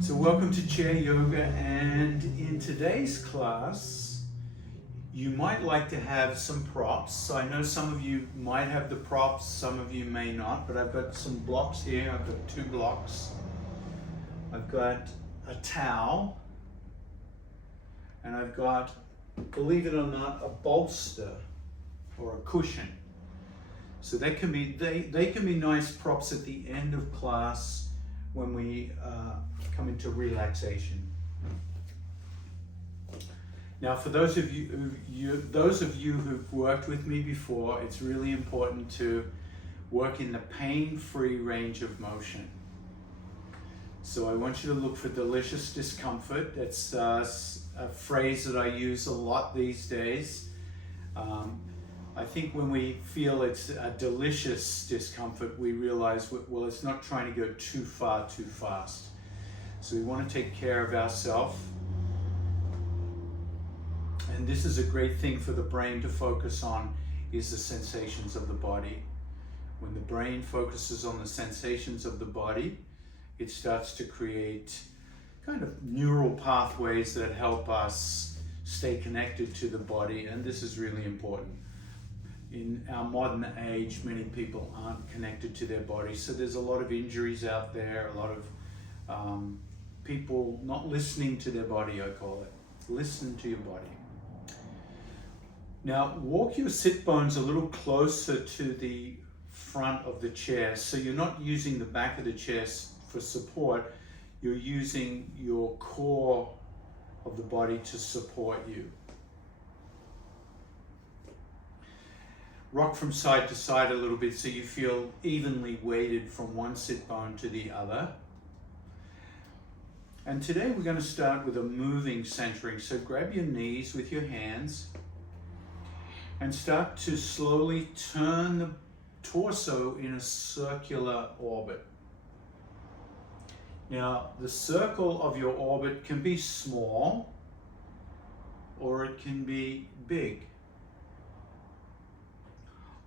So welcome to Chair Yoga, and in today's class you might like to have some props. So I know some of you might have the props, some of you may not, but I've got some blocks here. I've got 2 blocks. I've got a towel, and I've got, believe it or not, a bolster or a cushion. So they can be nice props at the end of class when we come into relaxation. Now, for those of you who've worked with me before, it's really important to work in the pain-free range of motion. So I want you to look for delicious discomfort. That's a phrase that I use a lot these days. I think when we feel it's a delicious discomfort, we realize, well, it's not trying to go too far, too fast. So we want to take care of ourselves. And this is a great thing for the brain to focus on, is the sensations of the body. When the brain focuses on the sensations of the body, it starts to create kind of neural pathways that help us stay connected to the body, and this is really important. In our modern age, many people aren't connected to their body, so there's a lot of injuries out there, a lot of people not listening to their body, I call it. Listen to your body. Now, walk your sit bones a little closer to the front of the chair, so you're not using the back of the chair for support, you're using your core of the body to support you. Rock from side to side a little bit so you feel evenly weighted from one sit bone to the other. And today we're going to start with a moving centering. So grab your knees with your hands and start to slowly turn the torso in a circular orbit. Now, the circle of your orbit can be small or it can be big.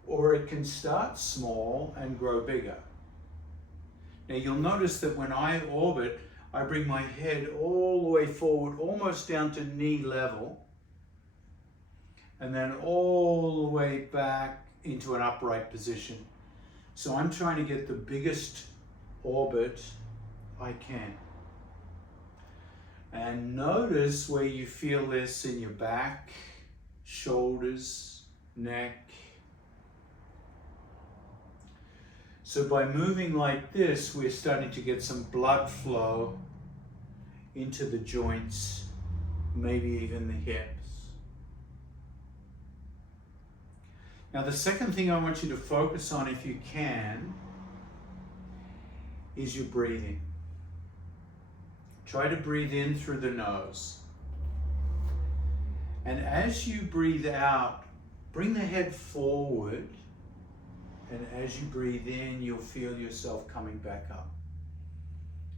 Or it can start small and grow bigger. Now you'll notice that when I orbit, I bring my head all the way forward, almost down to knee level, and then all the way back into an upright position. So I'm trying to get the biggest orbit I can. And notice where you feel this in your back, shoulders, neck. So by moving like this, we're starting to get some blood flow into the joints, maybe even the hips. Now the second thing I want you to focus on, if you can, is your breathing. Try to breathe in through the nose. And as you breathe out, bring the head forward. And as you breathe in, you'll feel yourself coming back up.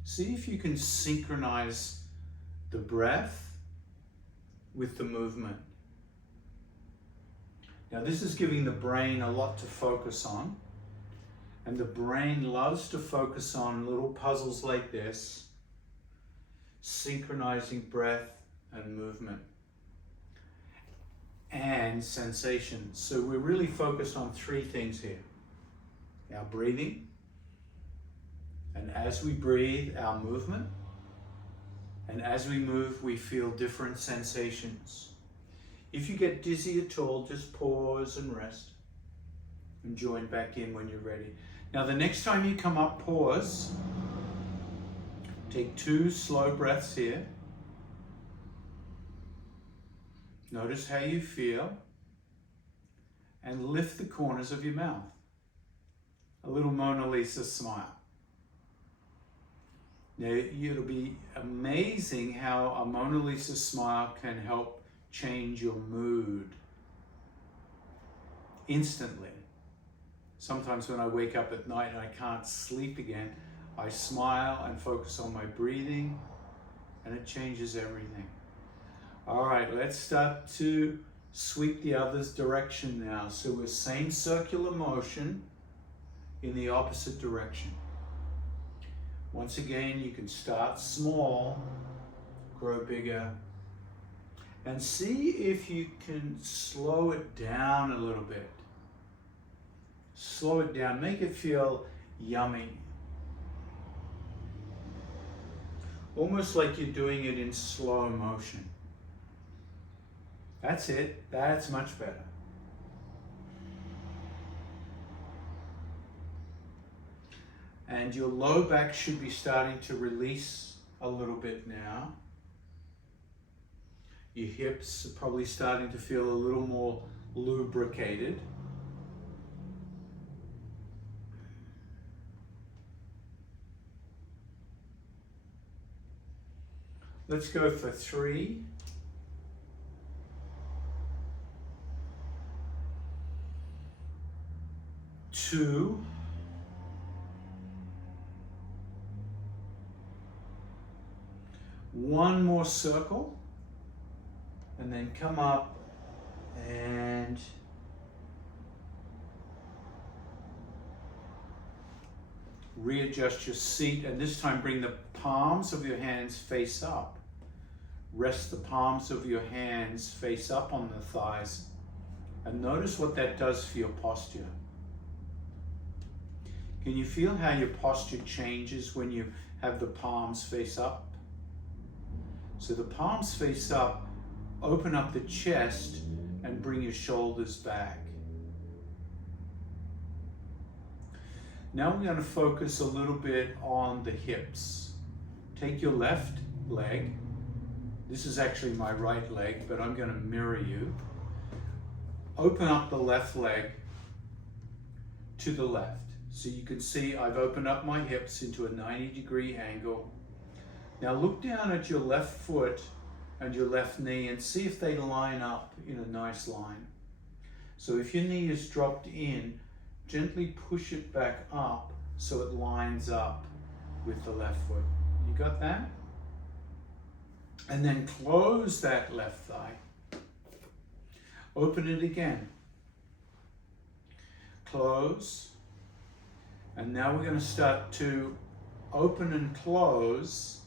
See if you can synchronize the breath with the movement. Now this is giving the brain a lot to focus on. And the brain loves to focus on little puzzles like this, synchronizing breath and movement and sensation. So we're really focused on 3 things here. Our breathing, and as we breathe, our movement, and as we move, we feel different sensations. If you get dizzy at all, just pause and rest, and join back in when you're ready. Now the next time you come up, pause, take 2 slow breaths here. Notice how you feel, and lift the corners of your mouth. A little Mona Lisa smile. Now, it'll be amazing how a Mona Lisa smile can help change your mood instantly. Sometimes when I wake up at night and I can't sleep again, I smile and focus on my breathing, and it changes everything. All right, let's start to sweep the other direction now. So we're same circular motion, in the opposite direction. Once again, you can start small, grow bigger, and see if you can slow it down a little bit. Slow it down, make it feel yummy. Almost like you're doing it in slow motion. That's it, that's much better. And your low back should be starting to release a little bit now. Your hips are probably starting to feel a little more lubricated. Let's go for 3, 2, 1 more circle, and then come up and readjust your seat, and this time bring the palms of your hands face up. Rest the palms of your hands face up on the thighs, and notice what that does for your posture. Can you feel how your posture changes when you have the palms face up? So the palms face up, open up the chest and bring your shoulders back. Now we're going to focus a little bit on the hips. Take your left leg. This is actually my right leg, but I'm going to mirror you. Open up the left leg to the left. So you can see I've opened up my hips into a 90-degree angle. Now look down at your left foot and your left knee and see if they line up in a nice line. So if your knee is dropped in, gently push it back up so it lines up with the left foot. You got that? And then close that left thigh. Open it again. Close. And now we're going to start to open and close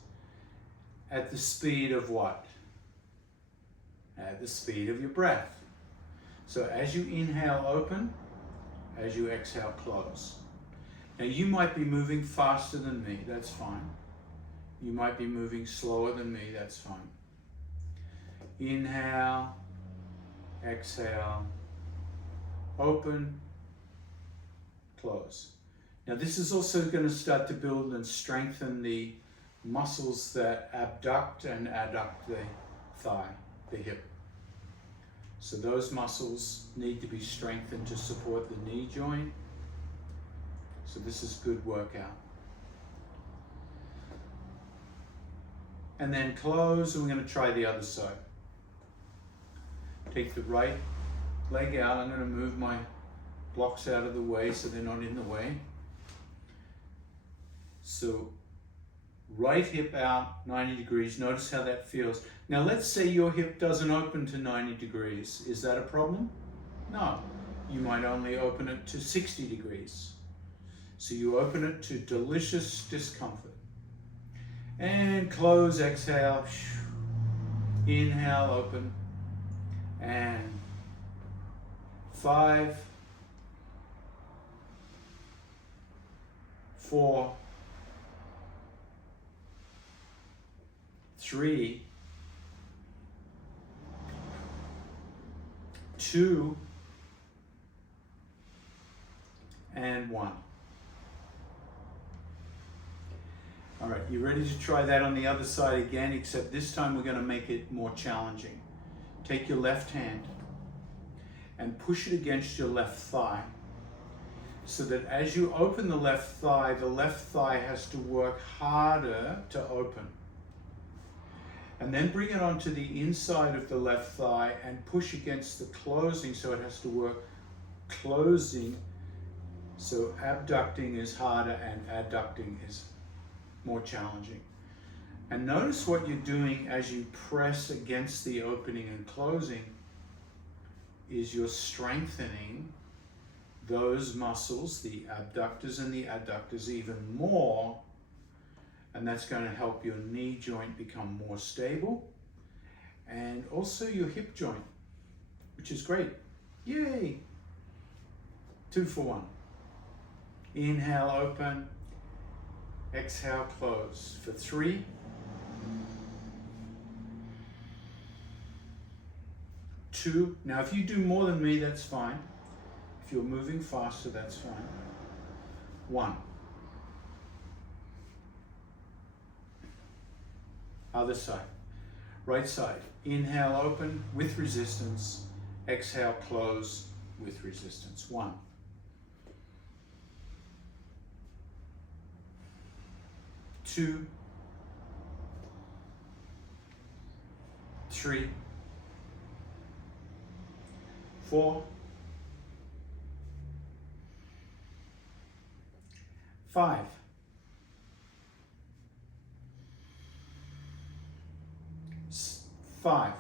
at the speed of what? At the speed of your breath. So as you inhale, open. As you exhale, close. Now you might be moving faster than me, that's fine. You might be moving slower than me, that's fine. Inhale, exhale, open, close. Now this is also going to start to build and strengthen the muscles that abduct and adduct the thigh, the hip. So those muscles need to be strengthened to support the knee joint. So this is good workout. And then close, and we're going to try the other side. Take the right leg out. I'm going to move my blocks out of the way so they're not in the way. So right hip out, 90 degrees. Notice how that feels. Now let's say your hip doesn't open to 90 degrees. Is that a problem? No. You might only open it to 60 degrees. So you open it to delicious discomfort. And close, exhale. Inhale, open. And 5, 4, 3, 2, and 1. All right, you ready to try that on the other side again, except this time we're going to make it more challenging. Take your left hand and push it against your left thigh so that as you open the left thigh has to work harder to open. And then bring it onto the inside of the left thigh and push against the closing so it has to work closing. So abducting is harder and adducting is more challenging. And notice what you're doing as you press against the opening and closing is you're strengthening those muscles, the abductors and the adductors, even more And that's going to help your knee joint become more stable and also your hip joint, which is great. Yay! 2 for 1. Inhale, open. Exhale, close. For 3. 2. Now, if you do more than me, that's fine. If you're moving faster, that's fine. 1. Other side. Right side. Inhale, open with resistance. Exhale, close with resistance. 1. 2. 3. 4. 5. 5.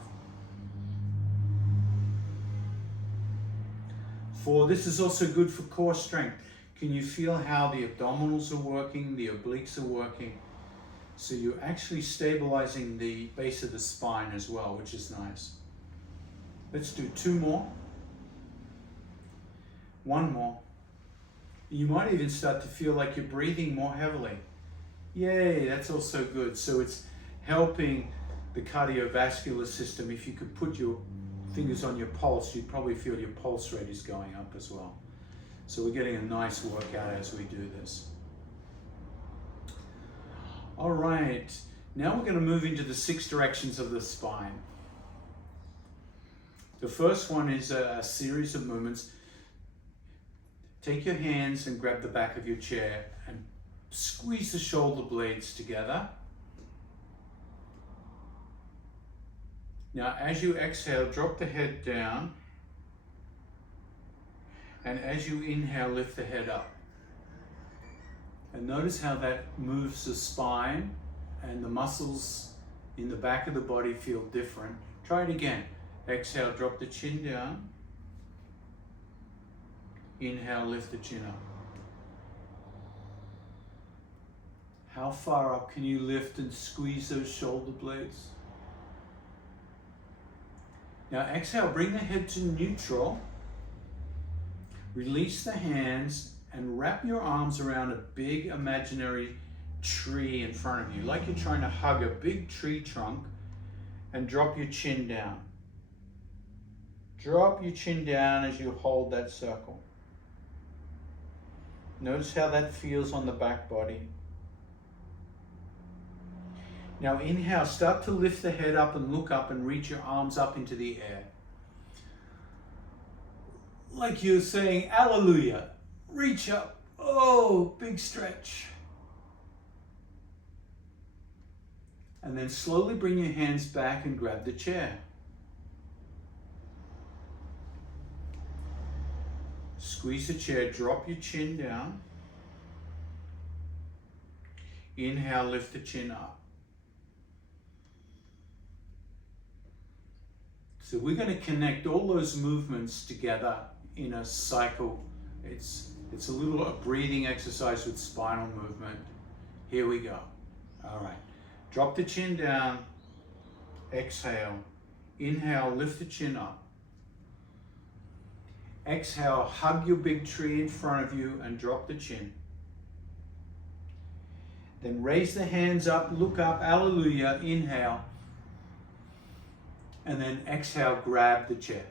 4. This is also good for core strength. Can you feel how the abdominals are working, the obliques are working? So you're actually stabilizing the base of the spine as well, which is nice. Let's do 2 more. 1 more. You might even start to feel like you're breathing more heavily. Yay, that's also good. So it's helping the cardiovascular system. If you could put your fingers on your pulse, you'd probably feel your pulse rate is going up as well. So we're getting a nice workout as we do this. All right, now we're going to move into the 6 directions of the spine. The first one is a series of movements. Take your hands and grab the back of your chair and squeeze the shoulder blades together. Now, as you exhale, drop the head down. And as you inhale, lift the head up. And notice how that moves the spine and the muscles in the back of the body feel different. Try it again. Exhale, drop the chin down. Inhale, lift the chin up. How far up can you lift and squeeze those shoulder blades? Now exhale, bring the head to neutral. Release the hands and wrap your arms around a big imaginary tree in front of you, like you're trying to hug a big tree trunk, and drop your chin down. Drop your chin down as you hold that circle. Notice how that feels on the back body. Now inhale, start to lift the head up and look up and reach your arms up into the air. Like you're saying, hallelujah, reach up. Oh, big stretch. And then slowly bring your hands back and grab the chair. Squeeze the chair, drop your chin down. Inhale, lift the chin up. So we're going to connect all those movements together in a cycle. It's a breathing exercise with spinal movement. Here we go. All right. Drop the chin down. Exhale. Inhale, lift the chin up. Exhale, hug your big tree in front of you and drop the chin. Then raise the hands up, look up, hallelujah, inhale. And then exhale, grab the chair.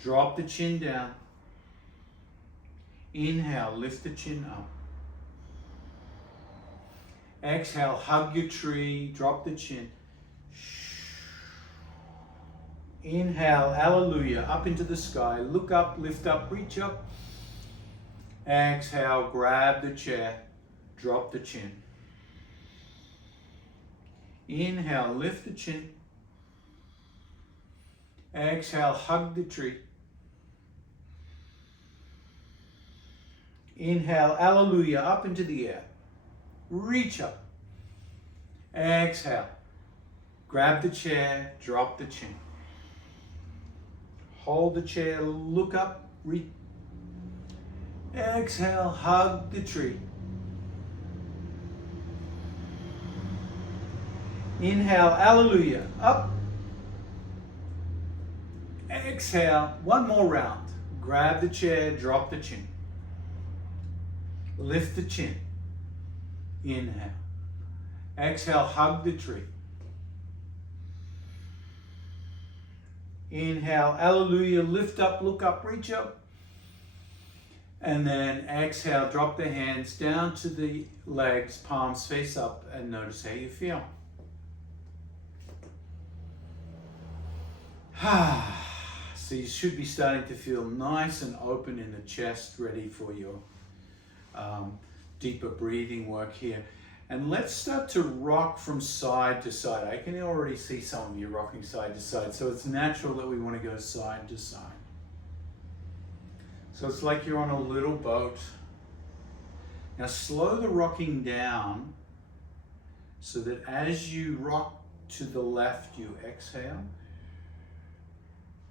Drop the chin down. Inhale, lift the chin up. Exhale, hug your tree, drop the chin. Inhale, hallelujah, up into the sky. Look up, lift up, reach up. Exhale, grab the chair, drop the chin. Inhale, lift the chin. Exhale, hug the tree. Inhale, hallelujah, up into the air. Reach up. Exhale. Grab the chair, drop the chin. Hold the chair, look up, reach. . Exhale, hug the tree. Inhale, hallelujah, up. Exhale, one more round. Grab the chair, drop the chin. Lift the chin. Inhale. Exhale, hug the tree. Inhale, hallelujah, lift up, look up, reach up. And then exhale, drop the hands down to the legs, palms face up, and notice how you feel. So you should be starting to feel nice and open in the chest, ready for your deeper breathing work here. And let's start to rock from side to side. I can already see some of you rocking side to side, so it's natural that we want to go side to side. So it's like you're on a little boat. Now slow the rocking down so that as you rock to the left, you exhale.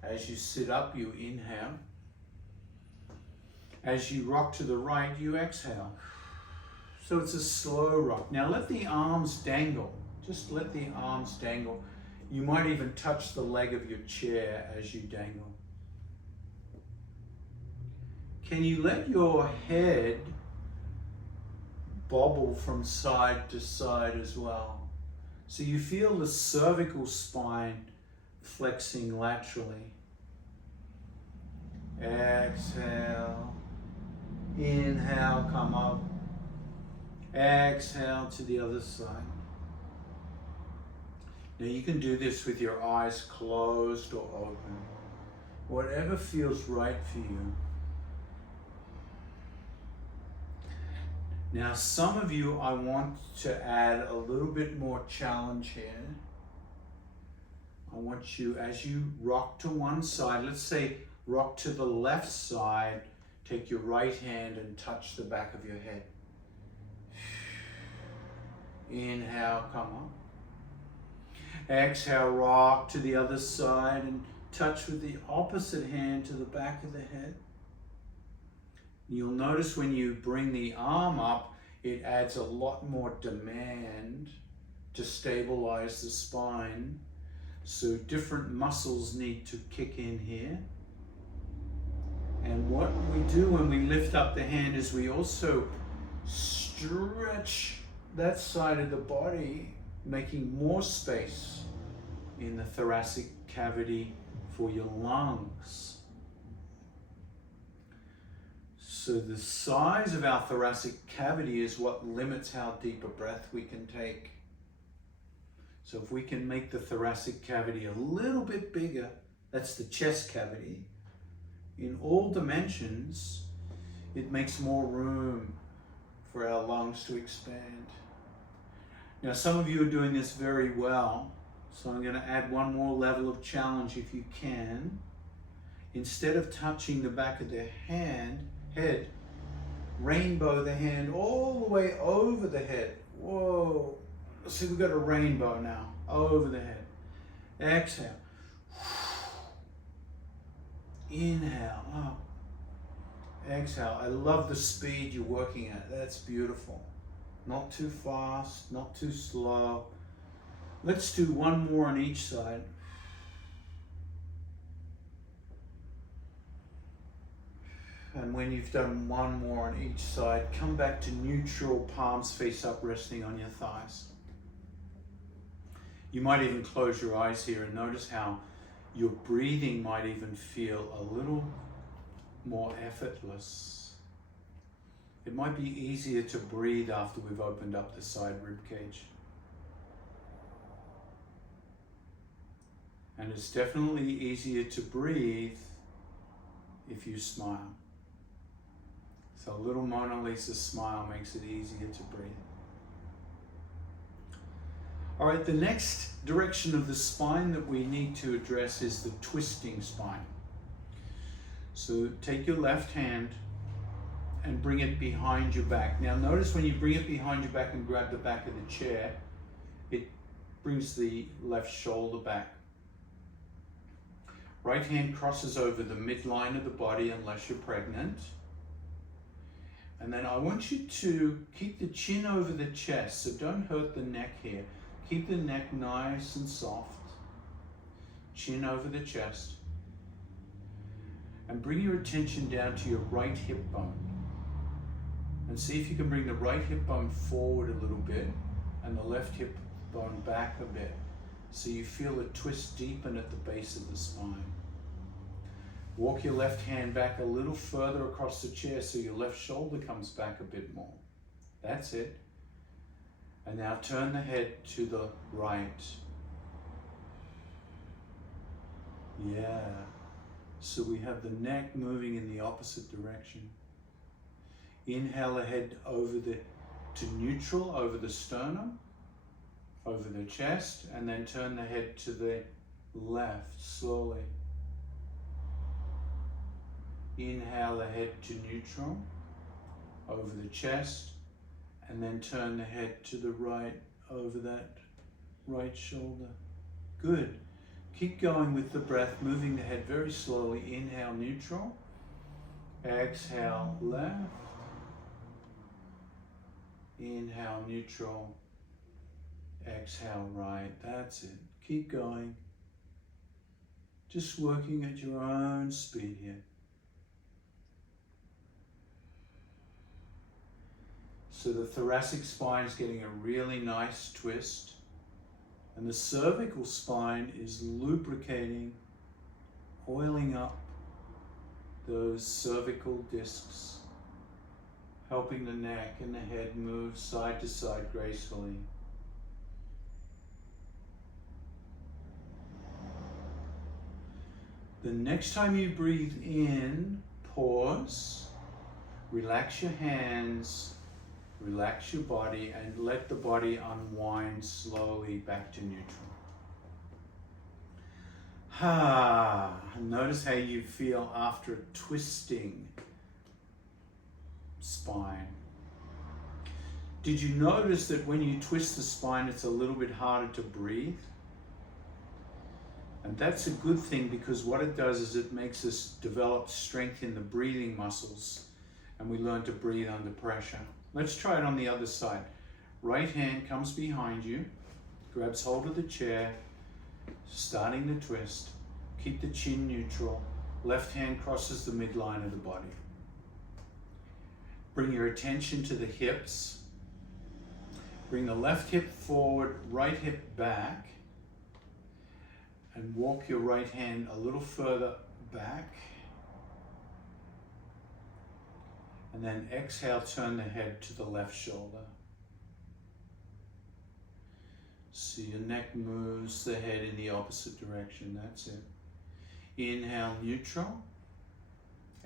As you sit up, you inhale. As you rock to the right, you exhale. So it's a slow rock. Now let the arms dangle. Just let the arms dangle. You might even touch the leg of your chair as you dangle. Can you let your head bobble from side to side as well? So you feel the cervical spine flexing laterally. Exhale. Inhale, come up. Exhale to the other side. Now you can do this with your eyes closed or open. Whatever feels right for you. Now some of you, I want to add a little bit more challenge here. I want you, as you rock to one side, let's say rock to the left side, take your right hand and touch the back of your head. Inhale, come up. Exhale, rock to the other side and touch with the opposite hand to the back of the head. You'll notice when you bring the arm up, it adds a lot more demand to stabilize the spine. So different muscles need to kick in here. And what we do when we lift up the hand is we also stretch that side of the body, making more space in the thoracic cavity for your lungs. So the size of our thoracic cavity is what limits how deep a breath we can take. So if we can make the thoracic cavity a little bit bigger, that's the chest cavity, in all dimensions, it makes more room for our lungs to expand. Now some of you are doing this very well, so I'm going to add one more level of challenge if you can. Instead of touching the back of the head, rainbow the hand all the way over the head. Whoa. See, we've got a rainbow now, over the head. Exhale. Inhale, up. Exhale. I love the speed you're working at. That's beautiful. Not too fast, not too slow. Let's do one more on each side. And when you've done one more on each side, come back to neutral, palms face up, resting on your thighs. You might even close your eyes here and notice how your breathing might even feel a little more effortless. It might be easier to breathe after we've opened up the side rib cage. And it's definitely easier to breathe if you smile. So a little Mona Lisa smile makes it easier to breathe. All right, the next direction of the spine that we need to address is the twisting spine. So take your left hand and bring it behind your back. Now notice when you bring it behind your back and grab the back of the chair, it brings the left shoulder back. Right hand crosses over the midline of the body unless you're pregnant. And then I want you to keep the chin over the chest, so don't hurt the neck here. Keep the neck nice and soft. Chin over the chest. And bring your attention down to your right hip bone. And see if you can bring the right hip bone forward a little bit and the left hip bone back a bit. So you feel a twist deepen at the base of the spine. Walk your left hand back a little further across the chair so your left shoulder comes back a bit more. That's it. And now turn the head to the right. Yeah. So we have the neck moving in the opposite direction. Inhale the head to neutral, over the sternum, over the chest, and then turn the head to the left slowly. Inhale the head to neutral, over the chest, and then turn the head to the right, over that right shoulder. Good. Keep going with the breath, moving the head very slowly. Inhale, neutral. Exhale, left. Inhale, neutral. Exhale, right. That's it. Keep going. Just working at your own speed here. So the thoracic spine is getting a really nice twist. And the cervical spine is lubricating, oiling up those cervical discs, helping the neck and the head move side to side gracefully. The next time you breathe in, pause, relax your hands, relax your body, and let the body unwind slowly back to neutral. Notice how you feel after a twisting spine. Did you notice that when you twist the spine, it's a little bit harder to breathe? And that's a good thing, because what it does is it makes us develop strength in the breathing muscles, and we learn to breathe under pressure. Let's try it on the other side. Right hand comes behind you, grabs hold of the chair, starting the twist. Keep the chin neutral. Left hand crosses the midline of the body. Bring your attention to the hips. Bring the left hip forward, right hip back, and walk your right hand a little further back. And then exhale, turn the head to the left shoulder. So your neck moves the head in the opposite direction, that's it. Inhale, neutral.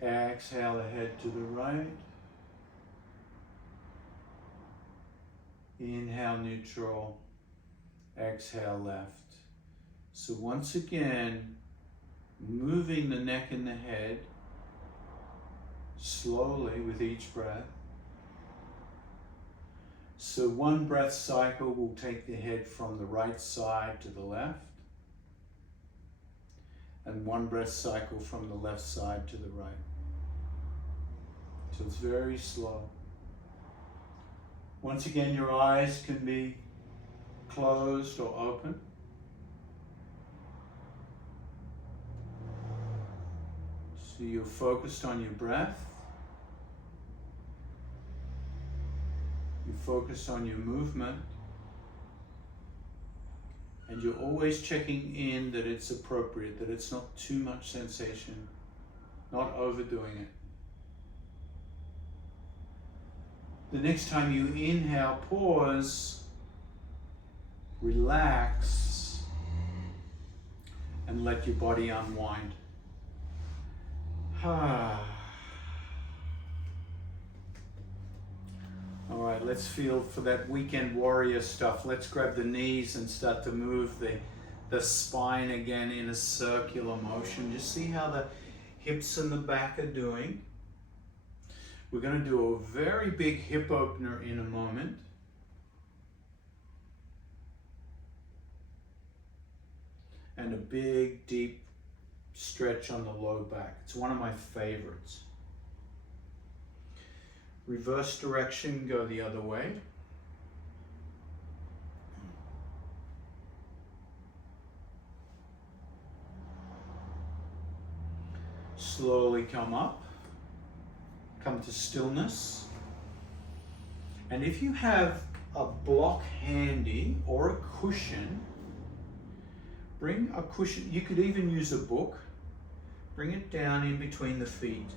Exhale, the head to the right. Inhale, neutral. Exhale, left. So once again, moving the neck and the head slowly with each breath. So one breath cycle will take the head from the right side to the left, and one breath cycle from the left side to the right. So it's very slow. Once again, your eyes can be closed or open. So you're focused on your breath. You focus on your movement, and you're always checking in that it's appropriate, that it's not too much sensation, not overdoing it. The next time you inhale, pause, relax, and let your body unwind. All right, let's feel for that weekend warrior stuff. Let's grab the knees and start to move the spine again in a circular motion. Just see how the hips and the back are doing. We're going to do a very big hip opener in a moment. And a big, deep stretch on the low back. It's one of my favorites. Reverse direction, go the other way. Slowly come up, come to stillness. And if you have a block handy or a cushion, bring a cushion. You could even use a book. Bring it down in between the feet.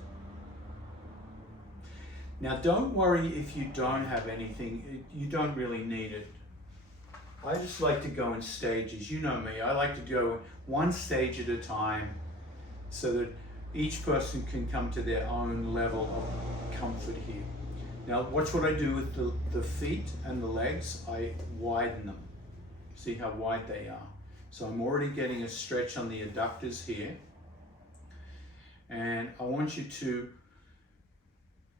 Now don't worry if you don't have anything. You don't really need it. I just like to go in stages. You know me. I like to go one stage at a time so that each person can come to their own level of comfort here. Now watch what I do with the feet and the legs. I widen them. See how wide they are. So I'm already getting a stretch on the adductors here. And I want you to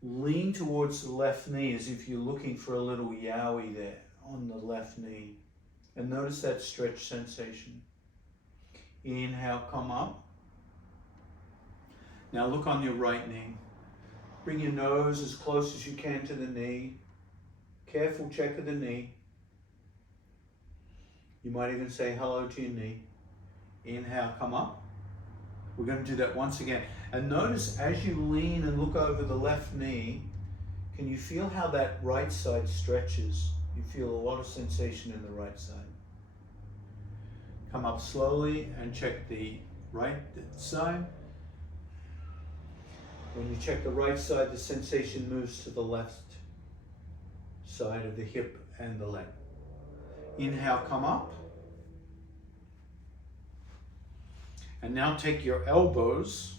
lean towards the left knee as if you're looking for a little yowie there on the left knee. And notice that stretch sensation. Inhale, come up. Now look on your right knee. Bring your nose as close as you can to the knee. Careful check of the knee. You might even say hello to your knee. Inhale, come up. We're going to do that once again. And notice as you lean and look over the left knee, can you feel how that right side stretches? You feel a lot of sensation in the right side. Come up slowly and check the right side. When you check the right side, the sensation moves to the left side of the hip and the leg. Inhale, come up. And now take your elbows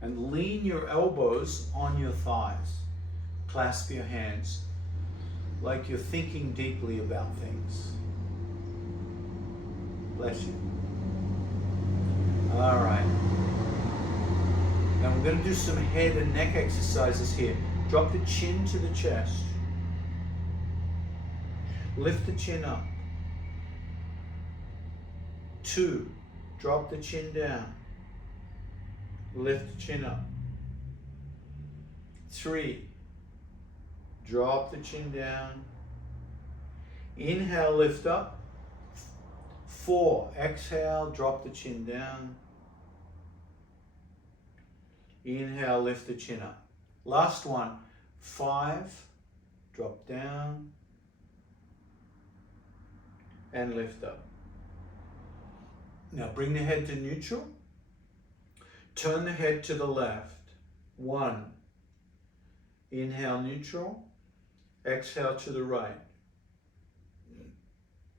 and lean your elbows on your thighs. Clasp your hands like you're thinking deeply about things. Bless you. All right. Now we're going to do some head and neck exercises here. Drop the chin to the chest. Lift the chin up. 2, drop the chin down. Lift the chin up. 3, drop the chin down. Inhale, lift up. 4, exhale, drop the chin down. Inhale, lift the chin up. Last one. 5, drop down and lift up. Now bring the head to neutral. Turn the head to the left. 1, inhale, neutral. Exhale to the right.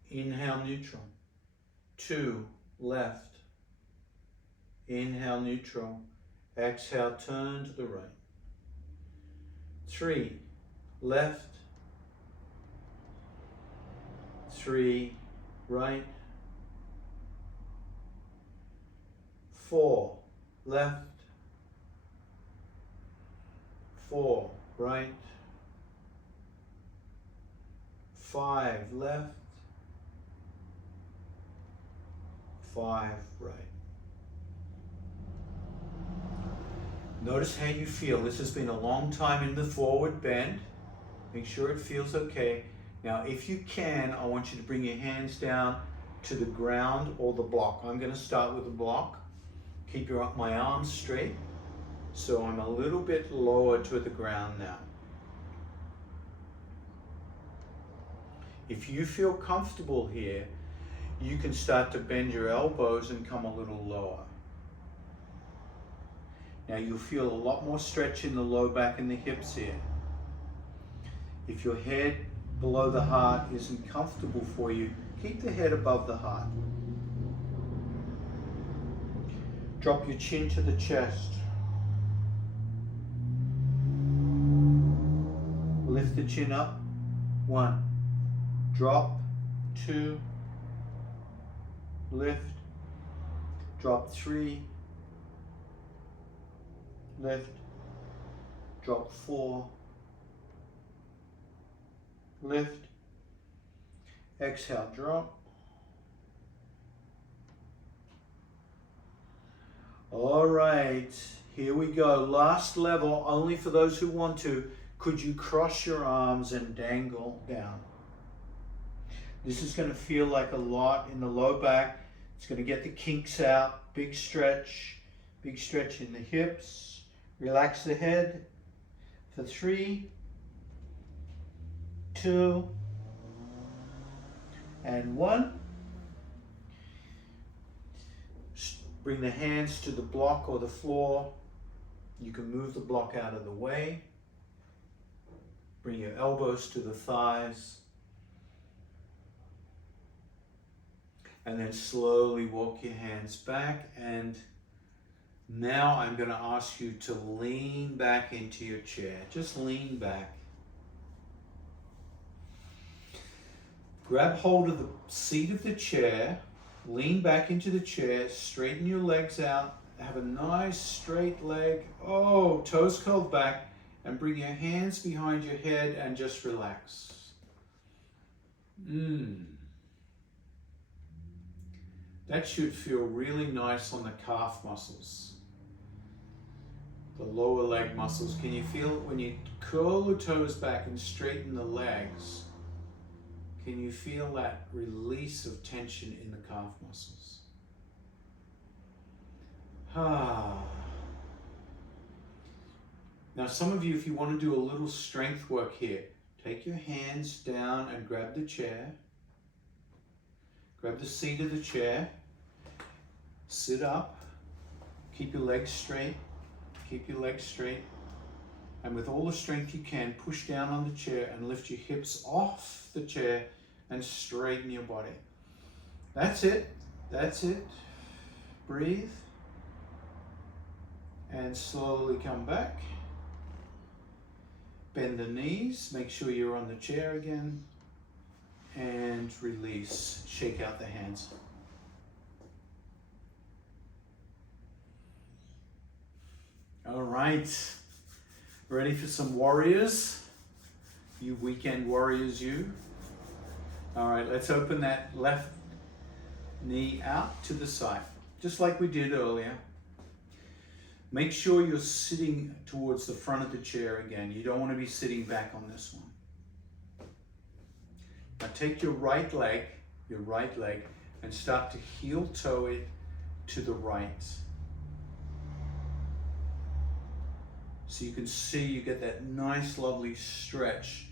Inhale, neutral. 2, left. Inhale, neutral. Exhale, turn to the right. 3, left. 3, right. 4, left. 4, right. 5, left. 5, right. Notice how you feel. This has been a long time in the forward bend. Make sure it feels okay. Now, if you can, I want you to bring your hands down to the ground or the block. I'm going to start with the block. Keep my arms straight. So I'm a little bit lower to the ground now. If you feel comfortable here, you can start to bend your elbows and come a little lower. Now you'll feel a lot more stretch in the low back and the hips here. If your head below the heart isn't comfortable for you, keep the head above the heart. Drop your chin to the chest. Lift the chin up. 1. Drop. 2. Lift. Drop. 3. Lift. Drop. 4. Lift. Exhale, drop. All right, here we go. Last level, only for those who want to. Could you cross your arms and dangle down? This is going to feel like a lot in the low back. It's going to get the kinks out, big stretch. Big stretch in the hips. Relax the head for 3, 2, and 1. Bring the hands to the block or the floor. You can move the block out of the way. Bring your elbows to the thighs. And then slowly walk your hands back. And now I'm going to ask you to lean back into your chair. Just lean back. Grab hold of the seat of the chair. Lean back into the chair. Straighten your legs out. Have a nice straight leg. Oh, toes curled back. And bring your hands behind your head and just relax. That should feel really nice on the calf muscles. The lower leg muscles. Can you feel it when you curl the toes back and straighten the legs? Can you feel that release of tension in the calf muscles? Now some of you, if you want to do a little strength work here, take your hands down and grab the chair. Grab the seat of the chair. Sit up. Keep your legs straight. Keep your legs straight. And with all the strength you can, push down on the chair and lift your hips off the chair and straighten your body. That's it. That's it. Breathe. And slowly come back. Bend the knees. Make sure you're on the chair again. And release. Shake out the hands. All right. Ready for some warriors? You weekend warriors, you. All right, let's open that left knee out to the side, just like we did earlier. Make sure you're sitting towards the front of the chair again. You don't want to be sitting back on this one. Now take your right leg, and start to heel toe it to the right. So you can see you get that nice, lovely stretch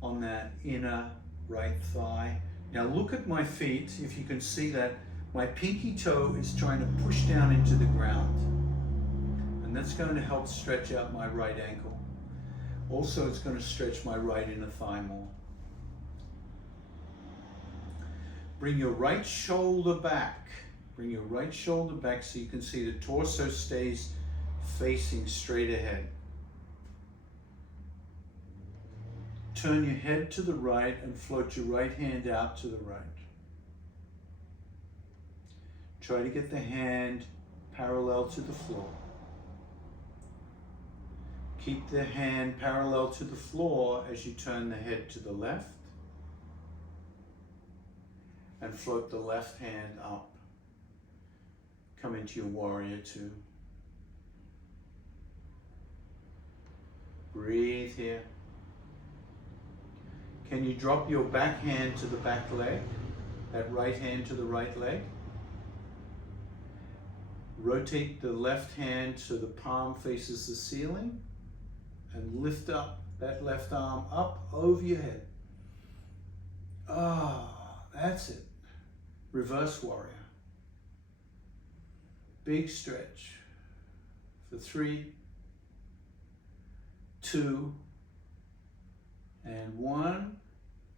on that inner right thigh. Now look at my feet, if you can see that. My pinky toe is trying to push down into the ground. And that's going to help stretch out my right ankle. Also, it's going to stretch my right inner thigh more. Bring your right shoulder back. Bring your right shoulder back so you can see the torso stays facing straight ahead. Turn your head to the right and float your right hand out to the right. Try to get the hand parallel to the floor. Keep the hand parallel to the floor as you turn the head to the left. And float the left hand up. Come into your warrior two. Breathe here. Can you drop your back hand to the back leg? That right hand to the right leg? Rotate the left hand so the palm faces the ceiling. And lift up that left arm up over your head. That's it. Reverse warrior. Big stretch for 3, 2, and 1.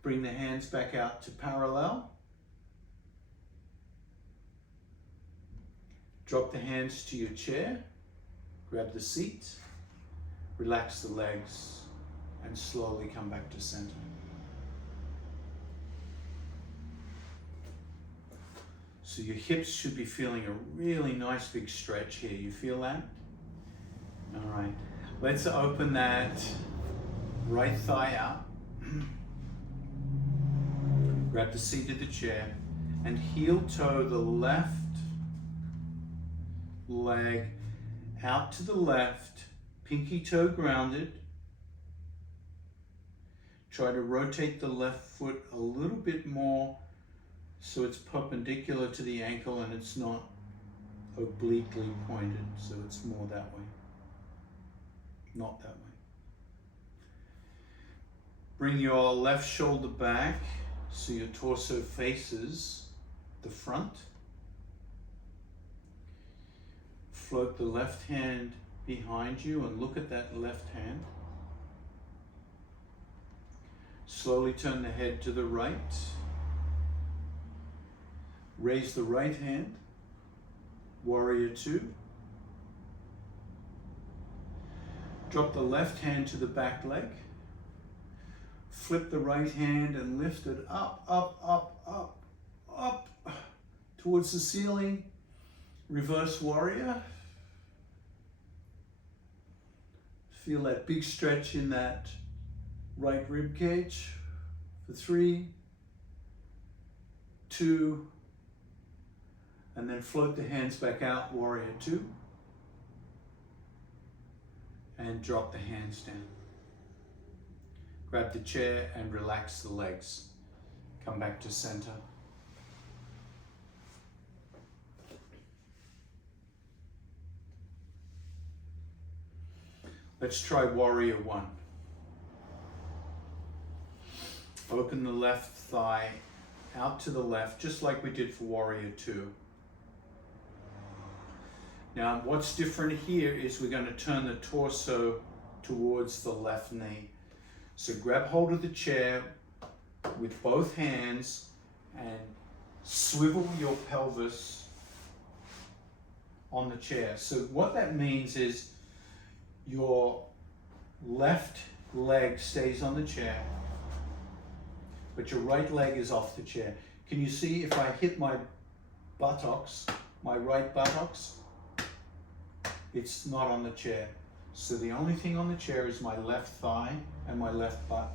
Bring the hands back out to parallel. Drop the hands to your chair. Grab the seat. Relax the legs and slowly come back to center. So your hips should be feeling a really nice big stretch here. You feel that? All right. Let's open that right thigh out. Grab the seat of the chair and heel toe the left leg out to the left, pinky toe grounded. Try to rotate the left foot a little bit more so it's perpendicular to the ankle and it's not obliquely pointed, so it's more that way, not that way. Bring your left shoulder back so your torso faces the front. Float the left hand behind you and look at that left hand. Slowly turn the head to the right. Raise the right hand, Warrior Two. Drop the left hand to the back leg. Flip the right hand and lift it up, up, up, up, up towards the ceiling. Reverse Warrior. Feel that big stretch in that right rib cage for 3, 2, and then float the hands back out, Warrior Two, and drop the hands down. Grab the chair and relax the legs. Come back to center. Let's try Warrior One. Open the left thigh out to the left, just like we did for Warrior Two. Now, what's different here is we're going to turn the torso towards the left knee. So grab hold of the chair with both hands and swivel your pelvis on the chair. So what that means is your left leg stays on the chair, but your right leg is off the chair. Can you see if I hit my buttocks, my right buttocks, it's not on the chair. So the only thing on the chair is my left thigh and my left butt.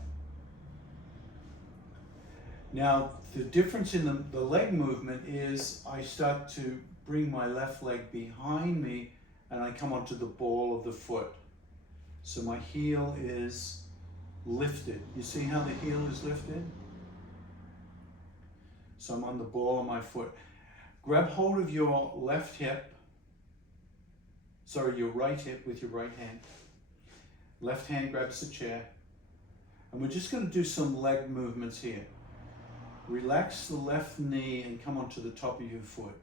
Now, the difference in the leg movement is I start to bring my left leg behind me and I come onto the ball of the foot. So my heel is lifted. You see how the heel is lifted? So I'm on the ball of my foot. Grab hold of your left hip, your right hip with your right hand. Left hand grabs the chair. And we're just going to do some leg movements here. Relax the left knee and come onto the top of your foot.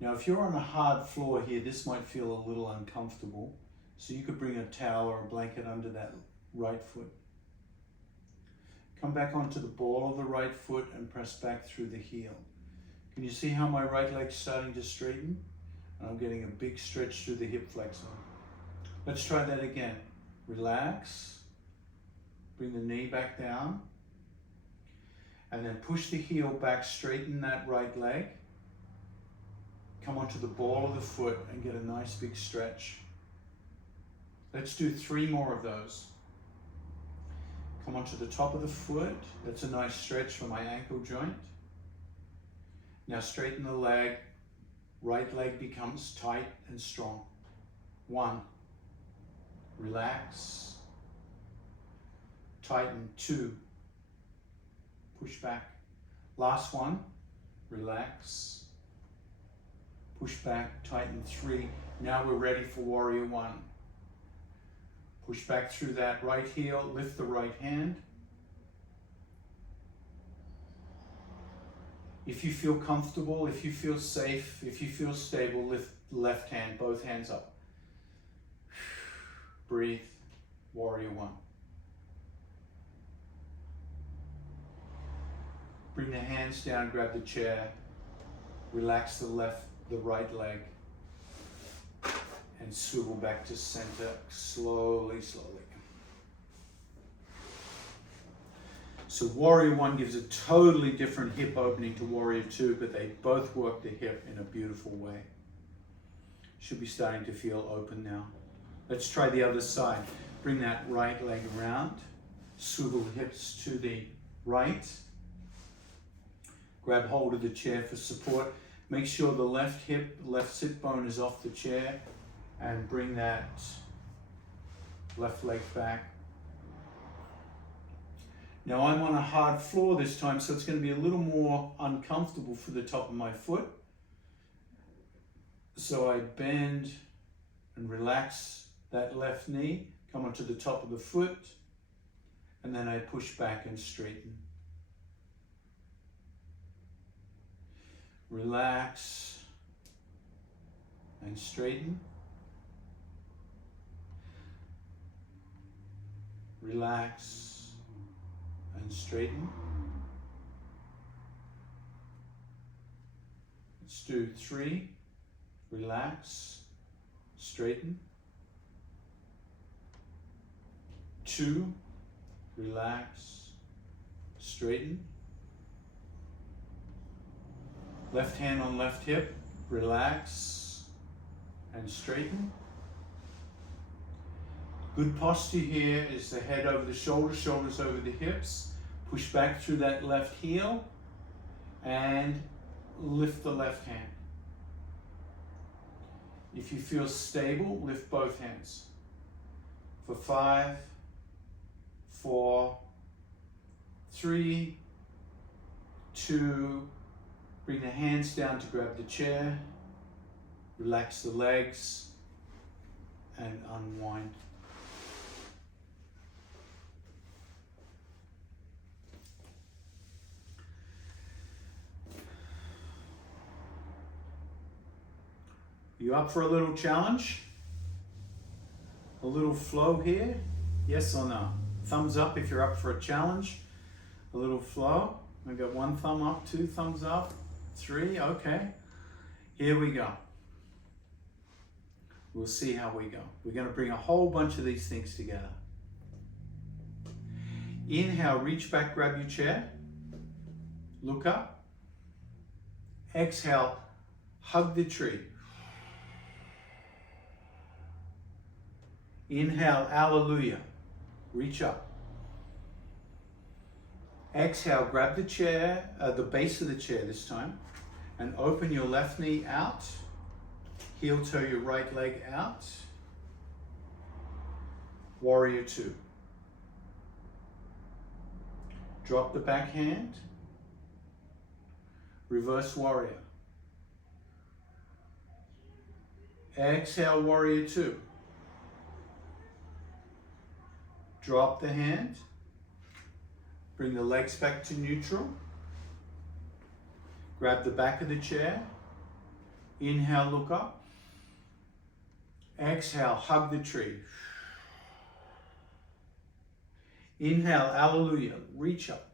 Now, if you're on a hard floor here, this might feel a little uncomfortable. So you could bring a towel or a blanket under that right foot. Come back onto the ball of the right foot and press back through the heel. Can you see how my right leg's starting to straighten? And I'm getting a big stretch through the hip flexor. Let's try that again. Relax. Bring the knee back down. And then push the heel back, straighten that right leg. Come onto the ball of the foot and get a nice big stretch. Let's do 3 more of those. Come onto the top of the foot. That's a nice stretch for my ankle joint. Now straighten the leg. Right leg becomes tight and strong. 1. Relax. Tighten. 2. Push back. Last one. Relax. Push back. Tighten. 3. Now we're ready for Warrior One. Push back through that right heel. Lift the right hand. If you feel comfortable, if you feel safe, if you feel stable, lift left hand, both hands up. Breathe. Warrior One. Bring the hands down, grab the chair. Relax the right leg. And swivel back to center, slowly, slowly. So Warrior One gives a totally different hip opening to Warrior Two, but they both work the hip in a beautiful way. Should be starting to feel open now. Let's try the other side. Bring that right leg around, swivel hips to the right. Grab hold of the chair for support. Make sure the left hip, left sit bone is off the chair, and bring that left leg back. Now I'm on a hard floor this time, so it's going to be a little more uncomfortable for the top of my foot. So I bend and relax that left knee, come onto the top of the foot, and then I push back and straighten. Relax and straighten. Relax and straighten. Let's do 3. Relax, straighten. 2. Relax, straighten. Left hand on left hip, relax and straighten. Good posture here is the head over the shoulders, shoulders over the hips. Push back through that left heel and lift the left hand. If you feel stable, lift both hands. For 5, 4, 3, 2, bring the hands down to grab the chair, relax the legs, and unwind. You up for a little challenge? A little flow here? Yes or no? Thumbs up if you're up for a challenge. A little flow. I got 1 thumb up, 2 thumbs up, 3, okay. Here we go. We'll see how we go. We're going to bring a whole bunch of these things together. Inhale, reach back, grab your chair. Look up. Exhale, hug the tree. Inhale, hallelujah. Reach up. Exhale, grab the chair, the base of the chair this time, and open your left knee out. Heel toe your right leg out. Warrior 2. Drop the back hand. Reverse warrior. Exhale, warrior 2. Drop the hand. Bring the legs back to neutral. Grab the back of the chair. Inhale, look up. Exhale, hug the tree. Inhale, hallelujah, reach up.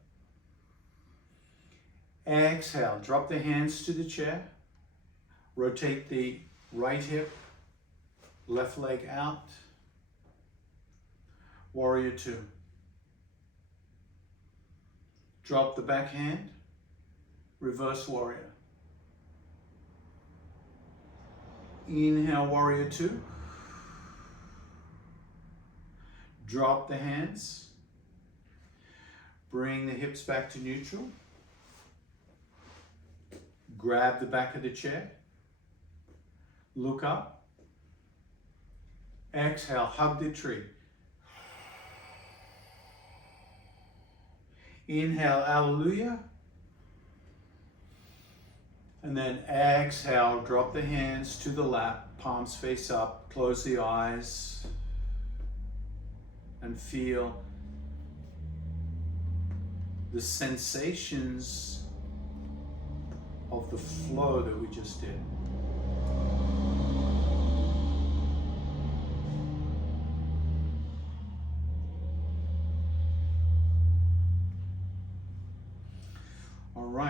Exhale, drop the hands to the chair. Rotate the right hip, left leg out. Warrior 2. Drop the back hand, reverse warrior. Inhale, warrior 2. Drop the hands. Bring the hips back to neutral. Grab the back of the chair. Look up. Exhale, hug the tree. Inhale, hallelujah. And then exhale, drop the hands to the lap, palms face up, close the eyes, and feel the sensations of the flow that we just did.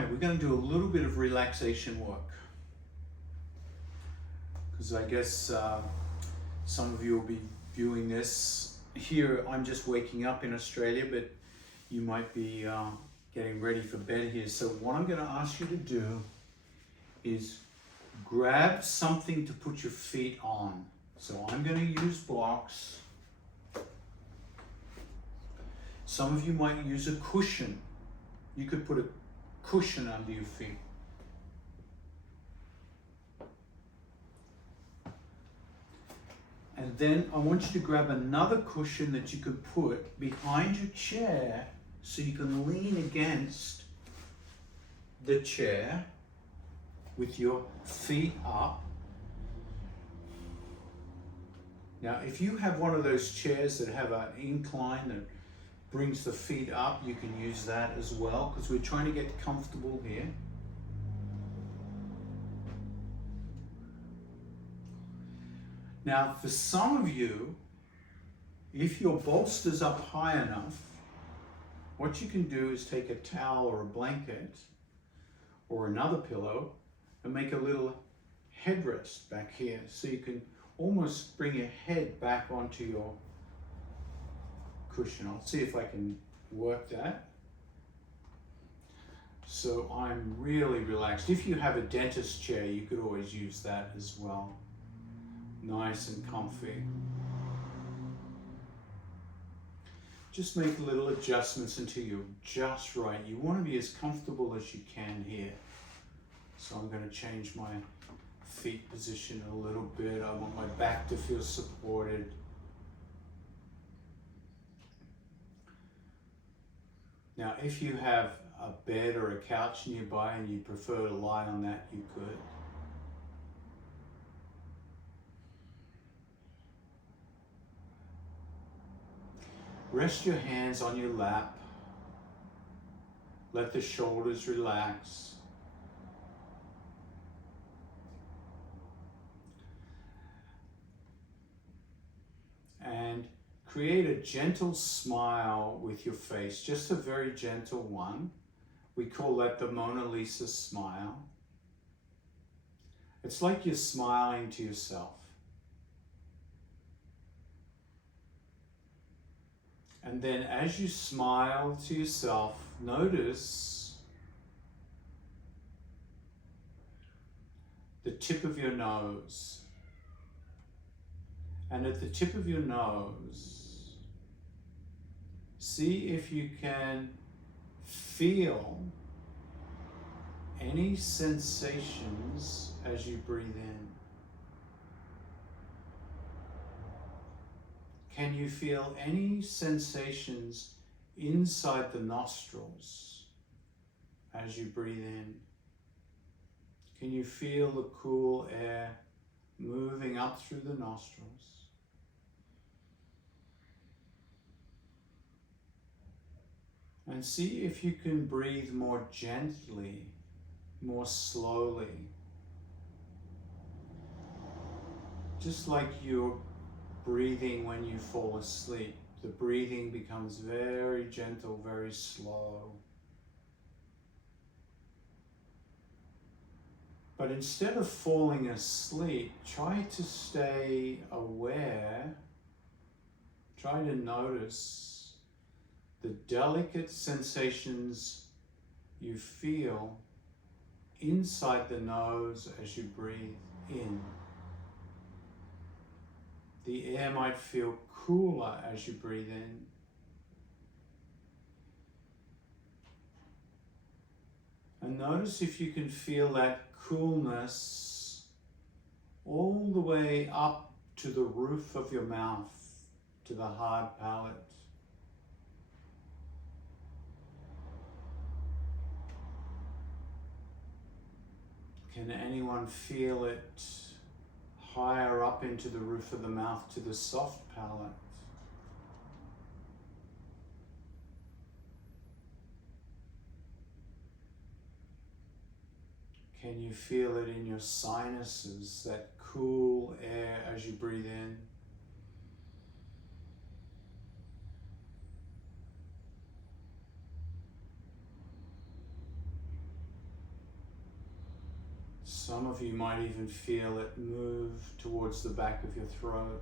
We're going to do a little bit of relaxation work, because I guess some of you will be viewing this here. I'm just waking up in Australia, but you might be getting ready for bed here. So what I'm going to ask you to do is grab something to put your feet on. So I'm going to use blocks. Some of you might use a cushion. You could put a cushion under your feet. And then I want you to grab another cushion that you can put behind your chair so you can lean against the chair with your feet up. Now, if you have one of those chairs that have an incline that brings the feet up, you can use that as well, because we're trying to get comfortable here. Now, for some of you, if your bolster's up high enough, what you can do is take a towel or a blanket or another pillow and make a little headrest back here, so you can almost bring your head back onto your cushion. I'll see if I can work that. So I'm really relaxed. If you have a dentist chair, you could always use that as well. Nice and comfy. Just make little adjustments until you're just right. You want to be as comfortable as you can here. So I'm going to change my feet position a little bit. I want my back to feel supported. Now, if you have a bed or a couch nearby and you prefer to lie on that, you could. Rest your hands on your lap. Let the shoulders relax. And create a gentle smile with your face, just a very gentle one. We call that the Mona Lisa smile. It's like you're smiling to yourself. And then as you smile to yourself, notice the tip of your nose. And at the tip of your nose, see if you can feel any sensations as you breathe in. Can you feel any sensations inside the nostrils as you breathe in? Can you feel the cool air moving up through the nostrils? And see if you can breathe more gently, more slowly. Just like you're breathing when you fall asleep. The breathing becomes very gentle, very slow. But instead of falling asleep, try to stay aware. Try to notice the delicate sensations you feel inside the nose as you breathe in. The air might feel cooler as you breathe in. And notice if you can feel that coolness all the way up to the roof of your mouth, to the hard palate. Can anyone feel it higher up into the roof of the mouth to the soft palate? Can you feel it in your sinuses, that cool air as you breathe in? Some of you might even feel it move towards the back of your throat.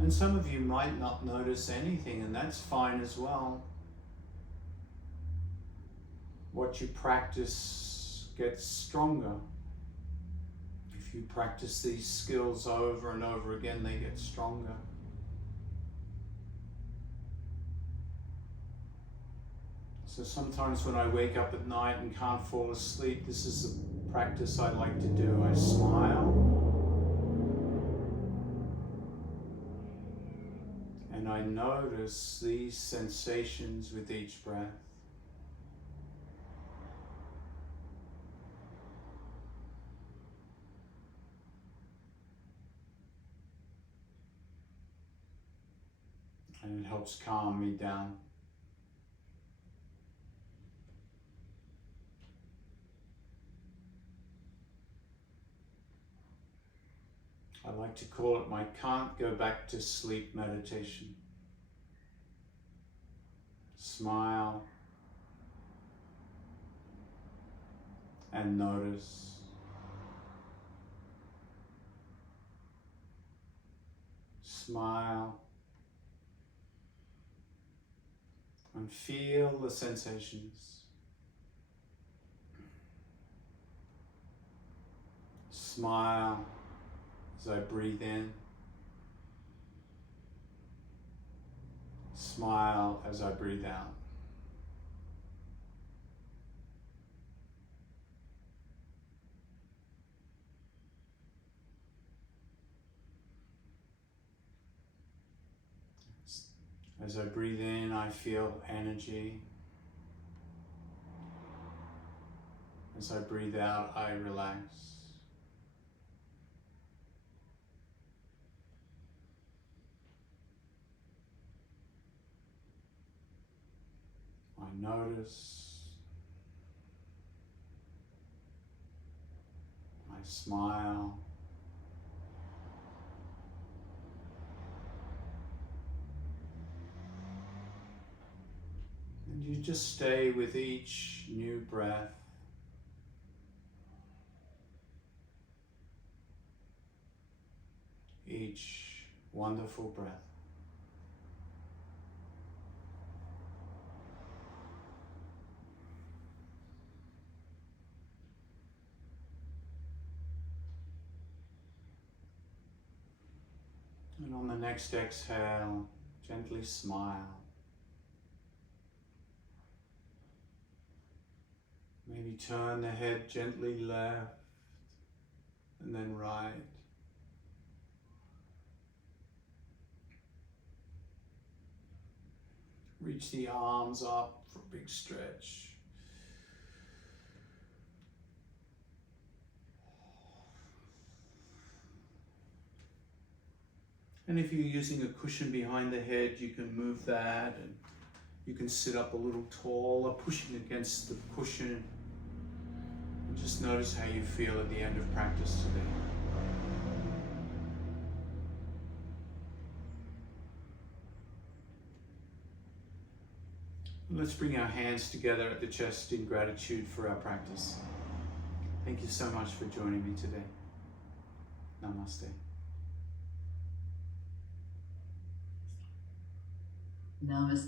And some of you might not notice anything, and that's fine as well. What you practice gets stronger. If you practice these skills over and over again, they get stronger. So sometimes when I wake up at night and can't fall asleep, this is the practice I like to do. I smile and I notice these sensations with each breath. and it helps calm me down. I like to call it my can't go back to sleep meditation. Smile and notice. Smile and feel the sensations. Smile as I breathe in. Smile as I breathe out. As I breathe in, I feel energy. As I breathe out, I relax. I notice. I smile. And you just stay with each new breath. Each wonderful breath. And on the next exhale, gently smile. Maybe turn the head gently left and then right. Reach the arms up for a big stretch. And if you're using a cushion behind the head, you can move that, and you can sit up a little taller, pushing against the cushion. And just notice how you feel at the end of practice today. Let's bring our hands together at the chest in gratitude for our practice. Thank you so much for joining me today. Namaste. Namaste.